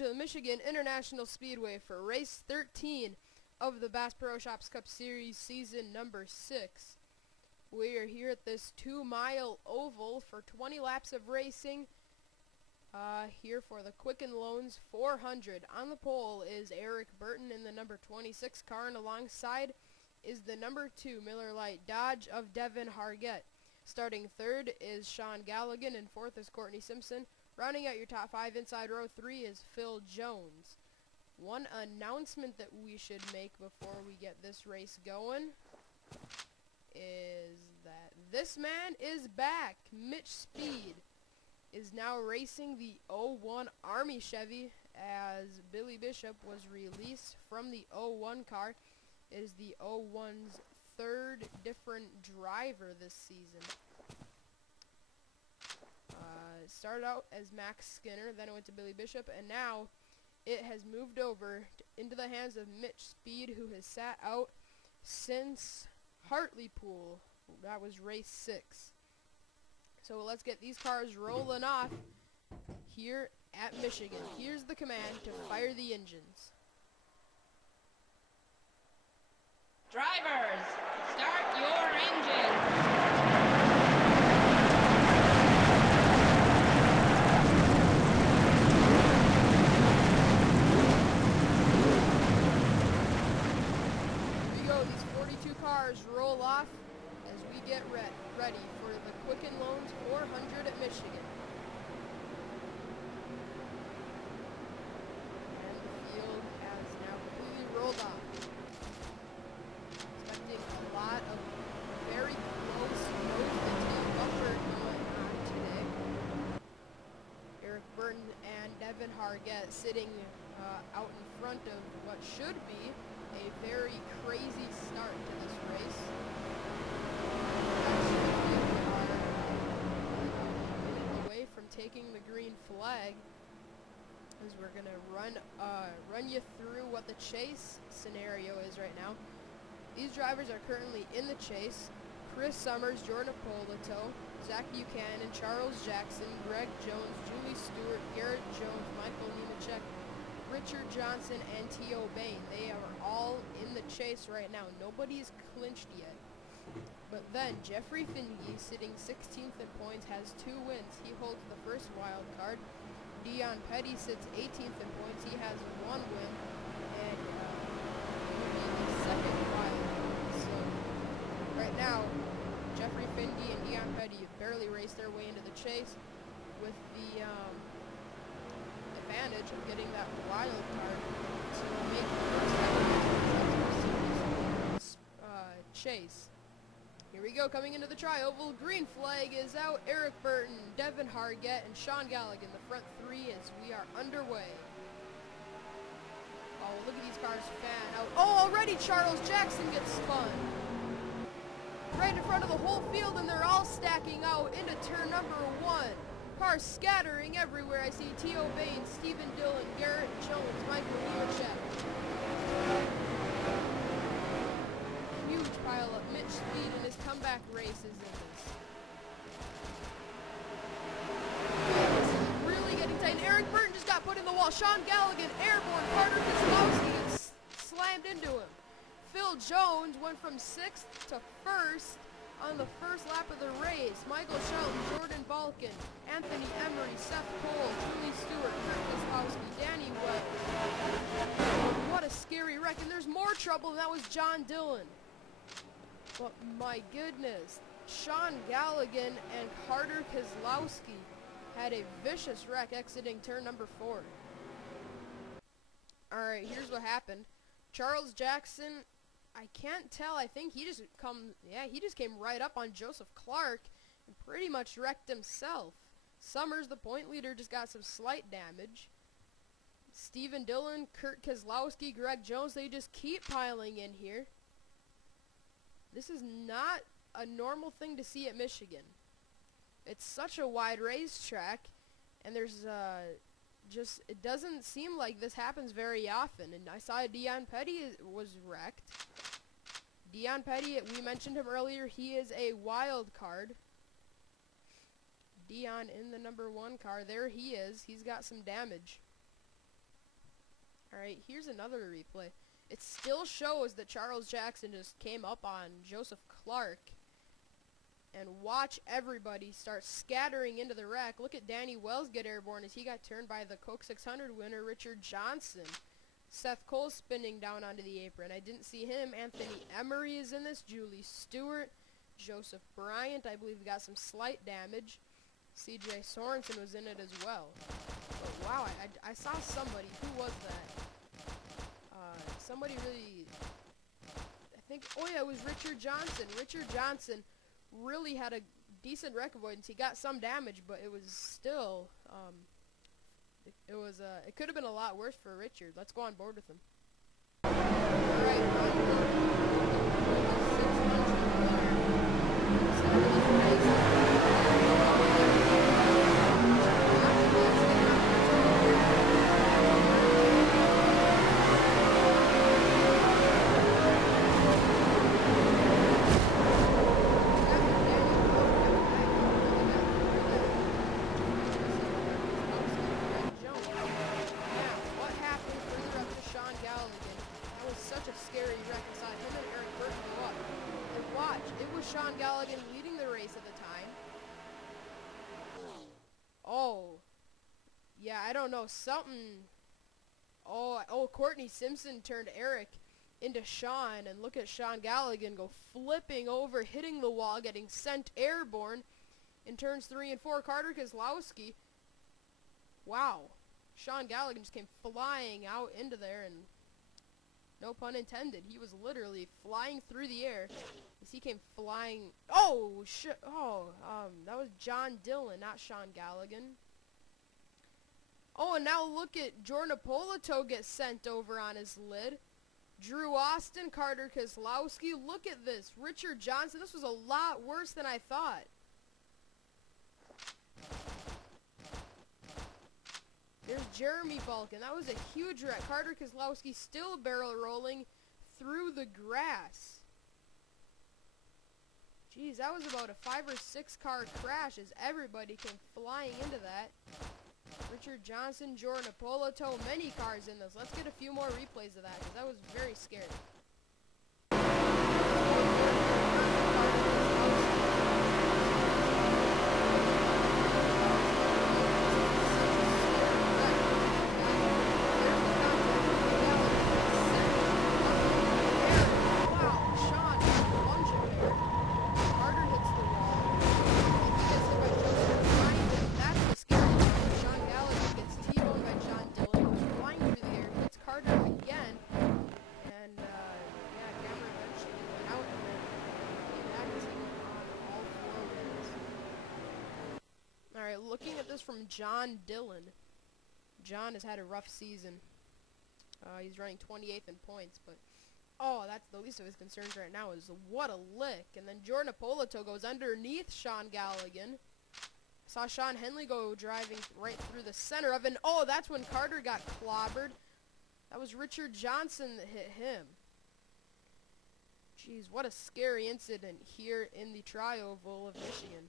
to the Michigan International Speedway for race 13 of the Bass Pro Shops Cup Series season number 6. We are here at this 2-mile oval for 20 laps of racing. Here for the Quicken Loans 400. On the pole is Eric Burton in the number 26 car, and alongside is the number 2 Miller Lite Dodge of Devin Hargett. Starting third is Sean Galligan, and fourth is Courtney Simpson. Rounding out your top 5 inside row 3 is Phil Jones. One announcement that we should make before we get this race going is that this man is back. Mitch Speed is now racing the 01 Army Chevy, as Billy Bishop was released from the 01 car. It is the 01's third different driver this season. It started out as Max Skinner, then it went to Billy Bishop, and now it has moved over into the hands of Mitch Speed, who has sat out since Hartlepool. That was race 6. So let's get these cars rolling off here at Michigan. Here's the command to fire the engines. Drivers, start your engines. Roll off as we get ready for the Quicken Loans 400 at Michigan. And the field has now completely rolled off. Expecting a lot of very close nose-to-tail bumper going on today. Eric Burton and Devin Hargett sitting out in front of what should be a very crazy start to this race. Actually, we are a minute away from taking the green flag, as we're gonna run you through what the chase scenario is right now. These drivers are currently in the chase: Chris Summers, Jordan Polito, Zach Buchanan, Charles Jackson, Greg Jones, Julie Stewart, Garrett Jones, Michael Nemechek, Richard Johnson, and T.O. Bain. They are all in the chase right now. Nobody's clinched yet. But then Jeffrey Finge, sitting 16th in points, has 2 wins. He holds the first wild card. Dion Petty sits 18th in points. He has 1 win. And will be the second wild card. So right now, Jeffrey Finge and Dion Petty have barely raced their way into the chase, with the advantage of getting that wild card to make the first chase. Here we go, coming into the tri-oval. Green flag is out. Eric Burton, Devin Hargett, and Sean Galligan, the front 3, as we are underway. Oh, look at these cars fan out. Oh, already Charles Jackson gets spun right in front of the whole field, and they're all stacking out into turn number 1. Cars scattering everywhere. I see T.O. Bain, Stephen Dillon, Garrett Jones, Michael Nemechek. Huge pile up. Mitch Speed in his comeback races in this. This is really getting tight. And Eric Burton just got put in the wall. Sean Galligan, airborne. Carter Kozlowski gets slammed into him. Phil Jones went from 6th to 1st on the first lap of the race. Michael Shelton, Jordan Balkin, Anthony Emery, Seth Cole, Julie Stewart, Kurt Kozlowski, Danny Webb. What a scary wreck. And there's more trouble, and that was John Dillon. But my goodness, Sean Galligan and Carter Kozlowski had a vicious wreck exiting turn number 4. Alright, here's what happened. Charles Jackson, I can't tell. I think he just came right up on Joseph Clark and pretty much wrecked himself. Summers, the point leader, just got some slight damage. Stephen Dillon, Kurt Kozlowski, Greg Jones, they just keep piling in here. This is not a normal thing to see at Michigan. It's such a wide racetrack, and there's it doesn't seem like this happens very often. And I saw Dion Petty was wrecked. Dion Petty, we mentioned him earlier, he is a wild card. Dion in the number 1 car, there he is. He's got some damage. Alright, here's another replay. It still shows that Charles Jackson just came up on Joseph Clark. And watch everybody start scattering into the wreck. Look at Danny Wells get airborne as he got turned by the Coke 600 winner, Richard Johnson. Seth Cole spinning down onto the apron. I didn't see him. Anthony Emery is in this. Julie Stewart. Joseph Bryant, I believe, got some slight damage. CJ Sorensen was in it as well. But wow, I saw somebody. Who was that? Somebody really... I think... Oh yeah, it was Richard Johnson. Richard Johnson really had a decent wreck avoidance. He got some damage, but it was still... It could have been a lot worse for Richard. Let's go on board with him. Sean Galligan leading the race at the time. Oh. Yeah, I don't know. Something. Oh, Courtney Simpson turned Eric into Sean. And look at Sean Galligan go flipping over, hitting the wall, getting sent airborne in turns 3 and 4. Carter Kozlowski. Wow. Sean Galligan just came flying out into there, and no pun intended, he was literally flying through the air as he came flying. Oh, shit. Oh, that was John Dillon, not Sean Galligan. Oh, and now look at Jordan Apolito get sent over on his lid. Drew Austin, Carter Kozlowski. Look at this. Richard Johnson. This was a lot worse than I thought. There's Jeremy Balkin. That was a huge wreck. Carter Kozlowski still barrel rolling through the grass. Jeez, that was about a 5 or 6 car crash as everybody came flying into that. Richard Johnson, Jordan Apolito, many cars in this. Let's get a few more replays of that because that was very scary. Alright, looking at this from John Dillon. John has had a rough season. He's running 28th in points, but oh, that's the least of his concerns right now is what a lick. And then Jordan Apolito goes underneath Sean Galligan. Saw Sean Henley go driving right through the center of it. And oh, that's when Carter got clobbered. That was Richard Johnson that hit him. Jeez, what a scary incident here in the Tri-Oval of Michigan.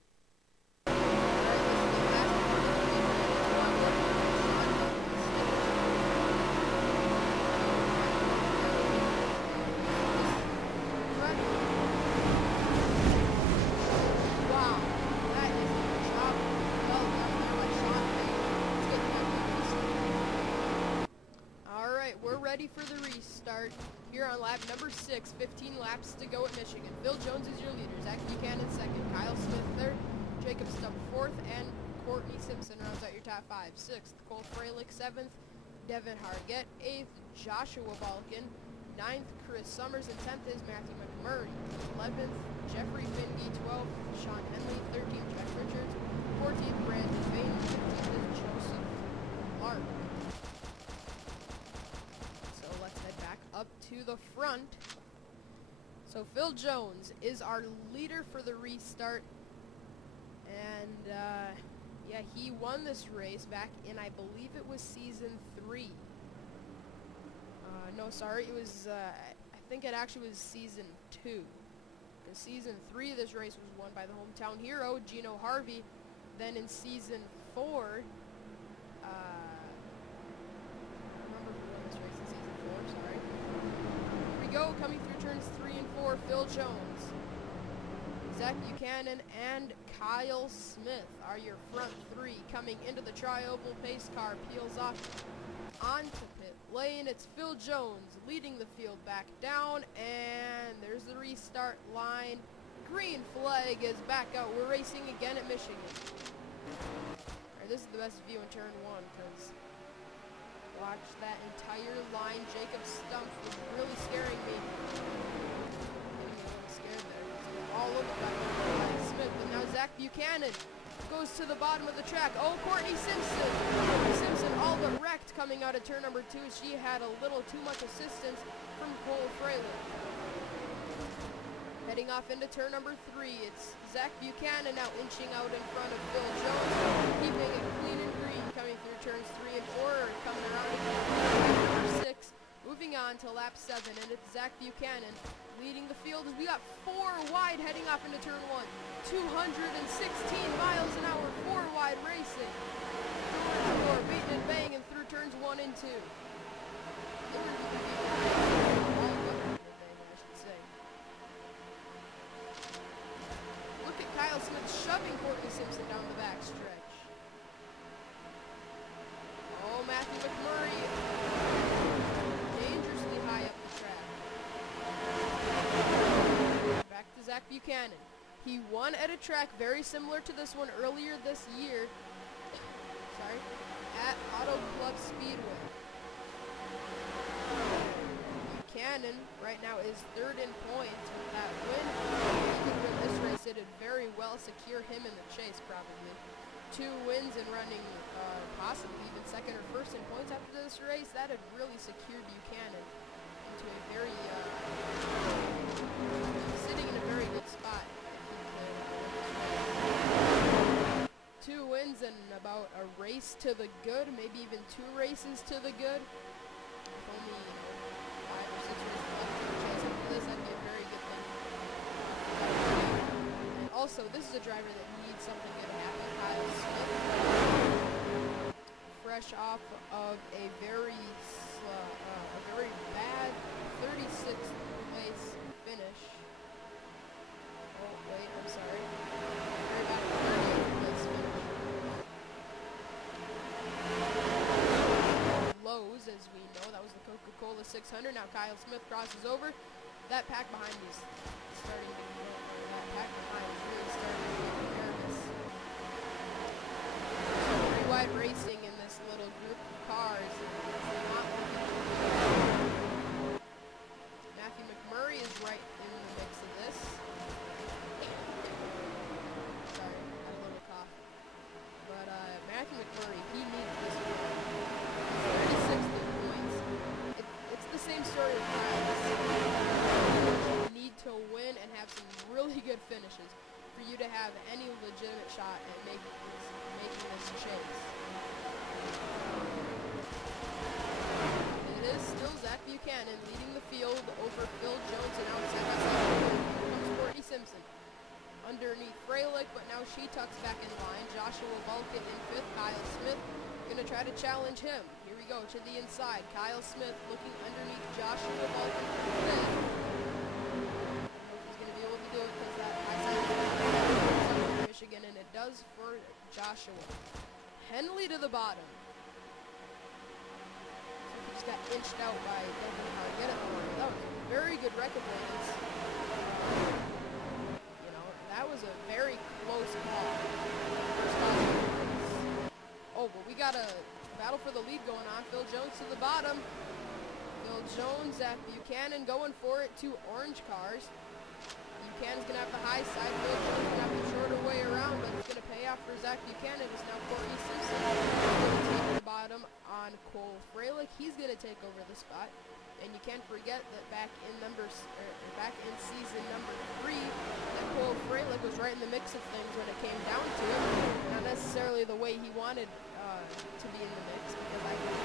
We're ready for the restart here on lap number 6. 15 laps to go at Michigan. Phil Jones is your leader. Zach Buchanan second. Kyle Smith third. Jacob Stubb fourth. And Courtney Simpson rounds out your top 5. 6th, Cole Freilich 7th. Devin Hargett 8th. Joshua Balkin 9th. Chris Summers. And 10th is Matthew McMurray. 11th, Jeffrey Finge 12th. Sean Henley 13th. Jeff Richards 14th. Brandon Bain 15th is Joseph Clark. Up to the front. So Phil Jones is our leader for the restart, and yeah, he won this race back in, I believe it was season 3. No, sorry, it was I think it actually was season 2, because season 3 this race was won by the hometown hero Gino Harvey. Then in season 4, I remember who won this race. Phil Jones. Zach Buchanan and Kyle Smith are your front three. Coming into the tri-oval, pace car peels off onto pit lane. It's Phil Jones leading the field back down, and there's the restart line. Green flag is back out. We're racing again at Michigan. Alright, this is the best view in turn one, because watch that entire line. Jacob Stumpf was really scaring me. Getting a little scared there. All over by Smith, and now Zach Buchanan goes to the bottom of the track. Oh, Courtney Simpson. Courtney Simpson all but wrecked coming out of turn number 2. She had a little too much assistance from Cole Freilich. Heading off into turn number 3, it's Zach Buchanan now inching out in front of Phil Jones, keeping it clean and green coming through turns 3 and 4, coming around to number 6. Moving on to lap 7, and it's Zach Buchanan leading the field as we got 4 wide heading off into turn 1. 216 miles an hour, 4 wide racing. Door beating and banging through turns 1 and 2. Look at Kyle Smith shoving Courtney Simpson down the back stretch. Oh, Matthew McMurray dangerously high up the track. Back to Zach Buchanan. He won at a track very similar to this one earlier this year. At Auto Club Speedway. Buchanan right now is 3rd in points with that win. He could win this race. It would very well secure him in the chase, probably. 2 wins and running possibly even 2nd or 1st in points after this race. That had really secured Buchanan into a very sitting in a very good spot. 2 wins and about a race to the good, maybe even 2 races to the good. If only 5 or 6 races left in the chase after this, that'd be a very good thing. And also, this is a driver that needs something good to happen. Kyle Smith, fresh off of a very bad 36th place finish. Oh wait, I'm sorry. Very bad 38th place finish. Lows, as we know, that was the Coca-Cola 600. Now Kyle Smith crosses over. That pack behind me is starting to get that pack behind is really starting to get nervous. 3 wide racing in this little group of cars. It's not looking good. Matthew McMurray is right in the mix of this. Sorry, I had a little cough. But Matthew McMurray, he needs this win. 36th in points. It's the same story with Kyle. You need to win and have some really good finishes for you to have any legitimate shot at making this chase. It is still Zach Buchanan leading the field over Phil Jones, and now it's comes Courtney Simpson underneath Freilich, but now she tucks back in line. Joshua Vulcan in 5th. Kyle Smith gonna try to challenge him. Here we go to the inside. Kyle Smith looking underneath Joshua Vulcan for 5th. I don't know if he's gonna be able to do it because that high side for Michigan, and it does for Joshua. Henley to the bottom. He just got inched out by Duncan Hargett. That was a very good wreck avoidance. That was a very close call. Oh, but we got a battle for the lead going on. Phil Jones to the bottom. Phil Jones, Zach Buchanan going for it. 2 orange cars. Buchanan's going to have the high side. Phil Jones going to have the shorter way around, but it's going to pay off for Zach Buchanan. It's now Courtney Simpson going to take the bottom on Cole Freilich. He's going to take over the spot. And you can't forget that back in season number 3, that Cole Freilich was right in the mix of things when it came down to it. Not necessarily the way he wanted to be in the mix, because I can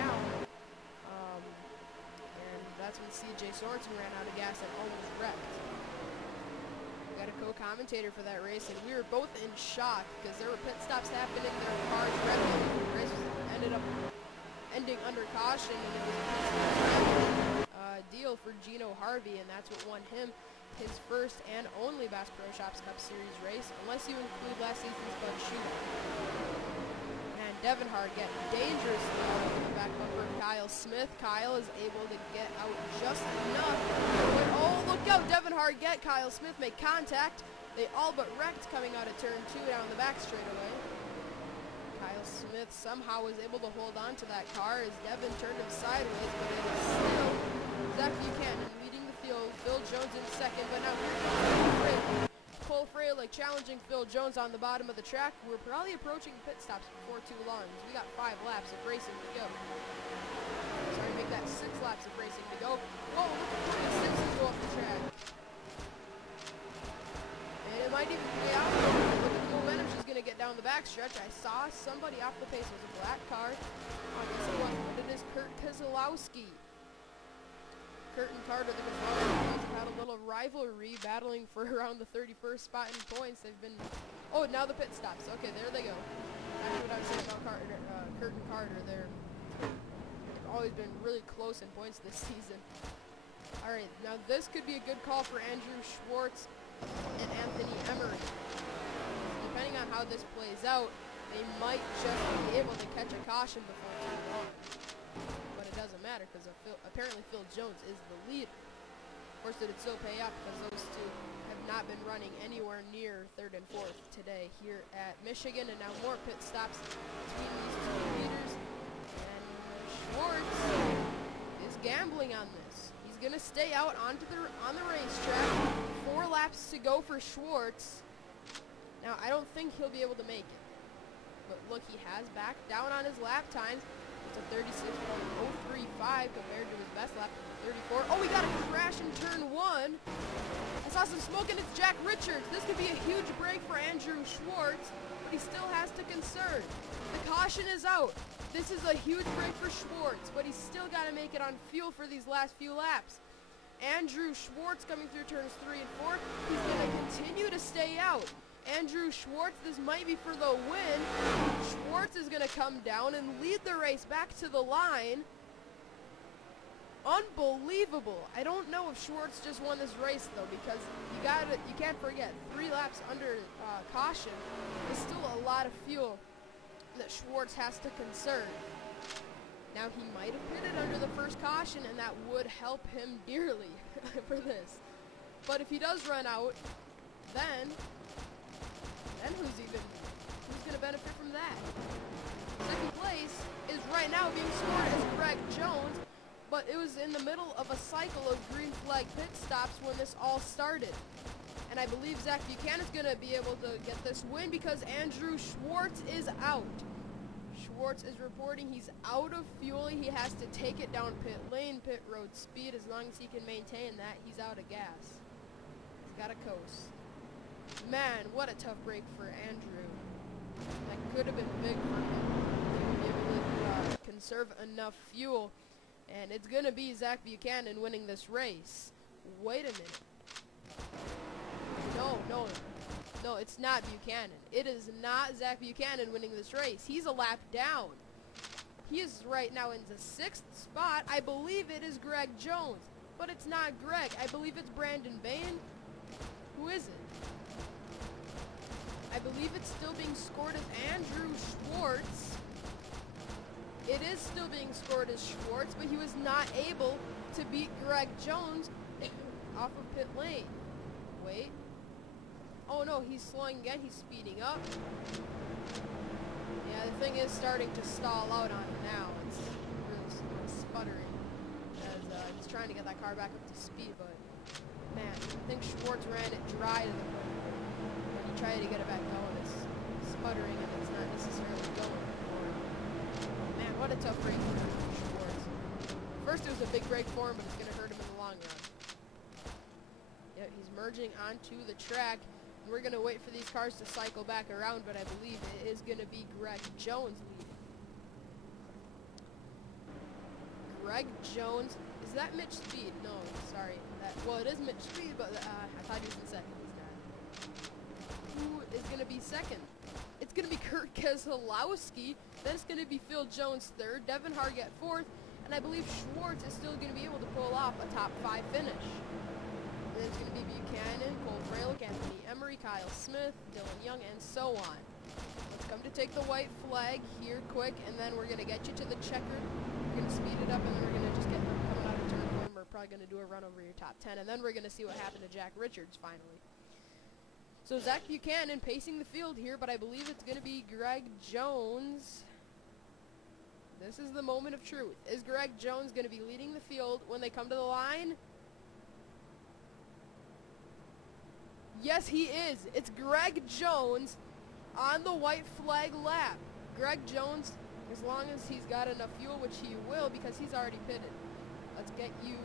now. And that's when C.J. Sorensen ran out of gas and almost wrecked. We got a co-commentator for that race, and we were both in shock because there were pit stops happening, there were cars wrecking. The race ended up ending under caution, and it was deal for Gino Harvey, and that's what won him his first and only Bass Pro Shops Cup Series race, unless you include last season's Bud Shootout. And Devin Hard getting dangerously out of the back bumper of Kyle Smith. Kyle is able to get out just enough. But, oh, look out! Devin Hard get Kyle Smith make contact. They all but wrecked coming out of turn 2 down the back straightaway. Kyle Smith somehow was able to hold on to that car as Devin turned him sideways, but it is still Zach Buchanan leading the field. Phil Jones in second, but now here's Cole Freilich challenging Phil Jones on the bottom of the track. We're probably approaching pit stops before too long. We got 5 laps of racing to go. Sorry, make that 6 laps of racing to go. Whoa, look at Corey Simpson go off the track. And it might even be out. Look at the momentum she's going to get down the back stretch. I saw somebody off the pace. It was a black car. I guess it wasn't, but it is Kurt Keselowski. Kurt and Carter, the Gonzalez, have had a little rivalry battling for around the 31st spot in points. They've been... Oh, now the pit stops. Okay, there they go. That's what I was saying about Kurt and Carter. They've always been really close in points this season. All right, now this could be a good call for Andrew Schwartz and Anthony Emery. Depending on how this plays out, they might just be able to catch a caution before too long. But it doesn't matter because apparently Phil Jones is the leader. Of course, did it still pay off because those two have not been running anywhere near 3rd and 4th today here at Michigan. And now more pit stops between these two leaders. And Schwartz is gambling on this. He's going to stay out on the racetrack. 4 laps to go for Schwartz. Now, I don't think he'll be able to make it. But look, he has backed down on his lap times. It's a 36.035 compared to his best lap, 34. Oh, we got a crash in turn 1. I saw some smoke and it's Jack Richards. This could be a huge break for Andrew Schwartz, but he still has to concern. The caution is out. This is a huge break for Schwartz, but he's still got to make it on fuel for these last few laps. Andrew Schwartz coming through turns 3 and 4. He's going to continue to stay out. Andrew Schwartz, this might be for the win. Schwartz is going to come down and lead the race back to the line. Unbelievable. I don't know if Schwartz just won this race though, because you can't forget 3 laps under caution is still a lot of fuel that Schwartz has to conserve. Now he might have pitted under the first caution and that would help him dearly for this. But if he does run out, then who's going to benefit from that? Second place is right now being scored as Greg Jones, but it was in the middle of a cycle of green flag pit stops when this all started. And I believe Zach Buchanan's going to be able to get this win because Andrew Schwartz is out. Schwartz is reporting he's out of fuel. He has to take it down pit lane, pit road speed. As long as he can maintain that, he's out of gas. He's got to coast. Man, what a tough break for Andrew. That could have been big for him. He would be able to conserve enough fuel. And it's going to be Zach Buchanan winning this race. Wait a minute. No, it's not Buchanan. It is not Zach Buchanan winning this race. He's a lap down. He is right now in the 6th spot. I believe it is Greg Jones. But it's not Greg. I believe it's Brandon Bain. Who is it? I believe it's still being scored as Andrew Schwartz. It is still being scored as Schwartz, but he was not able to beat Greg Jones off of pit lane. Wait. Oh no, he's slowing again. He's speeding up. Yeah, the thing is starting to stall out on him now. It's really sputtering as he's trying to get that car back up to speed, but man, I think Schwartz ran it dry to the point. When he tried to get it back going, it's sputtering and it's not necessarily going forward. Man, what a tough break for Schwartz. First it was a big break for him, but it's going to hurt him in the long run. Yep, he's merging onto the track. We're going to wait for these cars to cycle back around, but I believe it is going to be Greg Jones leading. Greg Jones. Is that Mitch Speed? No, sorry. Well, it is Mitch Speed, but I thought he was in second. He's not. Who is going to be second? It's going to be Kurt Keselowski. Then it's going to be Phil Jones third. Devin Hargett fourth. and I believe Schwartz is still going to be able to pull off a top 5 finish. And it's going to be Buchanan, Cole Fralick, Anthony Emery, Kyle Smith, Dylan Young, and so on. Let's come to take the white flag here quick, and then we're going to get you to the checkered. We're going to speed it up, and then we're going to just get them coming out of turn 4, and we're probably going to do a run over your top 10, and then we're going to see what happened to Jack Richards finally. So Zach Buchanan pacing the field here, but I believe it's going to be Greg Jones. This is the moment of truth. Is Greg Jones going to be leading the field when they come to the line? Yes, he is. It's Greg Jones on the white flag lap. Greg Jones, as long as he's got enough fuel, which he will because he's already pitted. Let's get you,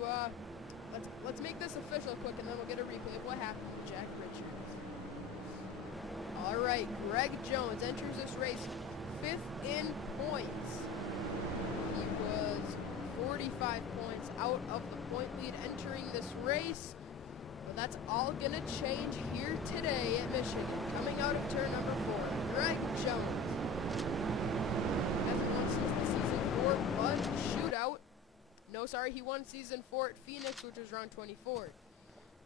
let's make this official quick, and then we'll get a replay of what happened to Jack Richards. All right, Greg Jones enters this race 5th in points. He was 45 points out of the point lead entering this race. But that's all going to change here today at Michigan. Coming out of turn number 4, Greg Jones. Hasn't won since the season 4 Bud shootout. No, sorry, he won season 4 at Phoenix, which was round 24.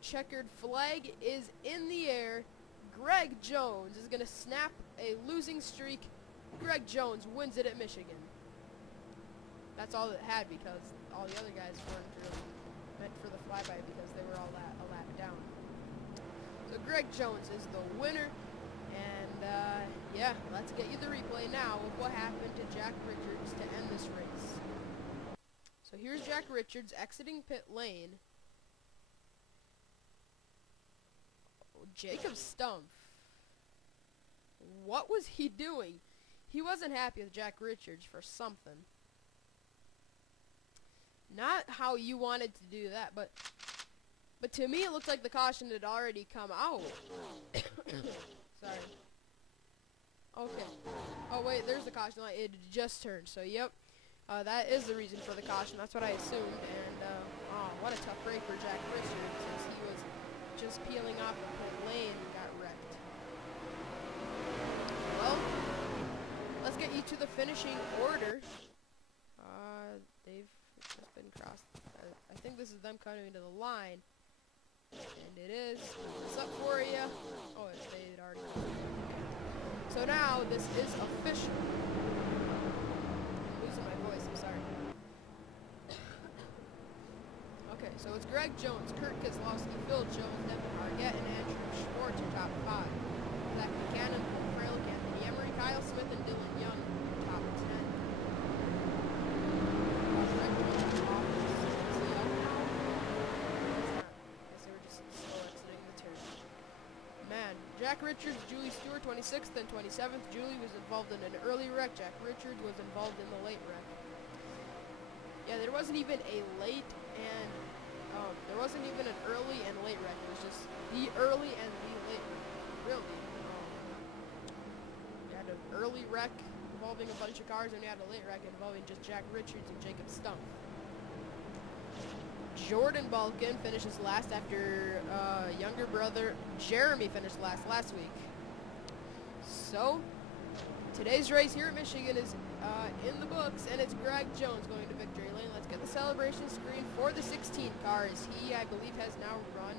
Checkered flag is in the air. Greg Jones is going to snap a losing streak. Greg Jones wins it at Michigan. That's all it had because all the other guys weren't really meant for the flyby because they were all a lap down. So Greg Jones is the winner. And, yeah, let's get you the replay now of what happened to Jack Richards to end this race. So here's Jack Richards exiting pit lane. Jacob Stumpf. What was he doing? He wasn't happy with Jack Richards for something. Not how you wanted to do that, but to me it looked like the caution had already come out. Sorry. Okay. Oh wait, there's the caution light. It just turned. So yep, that is the reason for the caution. That's what I assumed. And oh, what a tough break for Jack Richards, since he was just peeling off the pit lane and got wrecked. Well, let's get you to the finishing order. They've just been crossed. I think this is them coming into the line. And it is. What's up for you? Oh, they'd already. So now this is official. I'm losing my voice, I'm sorry. Okay, so it's Greg Jones, Kurt Keselowski, Phil Jones, Devin Hargett, and Andrew Schwartz are top 5. Zach Buchanan, Cole Fralick, Anthony Emery, Kyle Smith, and Dylan Young are top 10. Jack Richards, Julie Stewart, 26th and 27th. Julie was involved in an early wreck. Jack Richards was involved in the late wreck. Yeah, there wasn't even a late and there wasn't even an early and late wreck. It was just the early and the late wreck. Really. You had an early wreck involving a bunch of cars, and you had a late wreck involving just Jack Richards and Jacob Stumpf. Jordan Balkin finishes last after younger brother Jeremy finished last week. So, today's race here at Michigan is in the books, and it's Greg Jones going to victory lane. Let's get the celebration screen for the 16 car, as he, I believe, has now run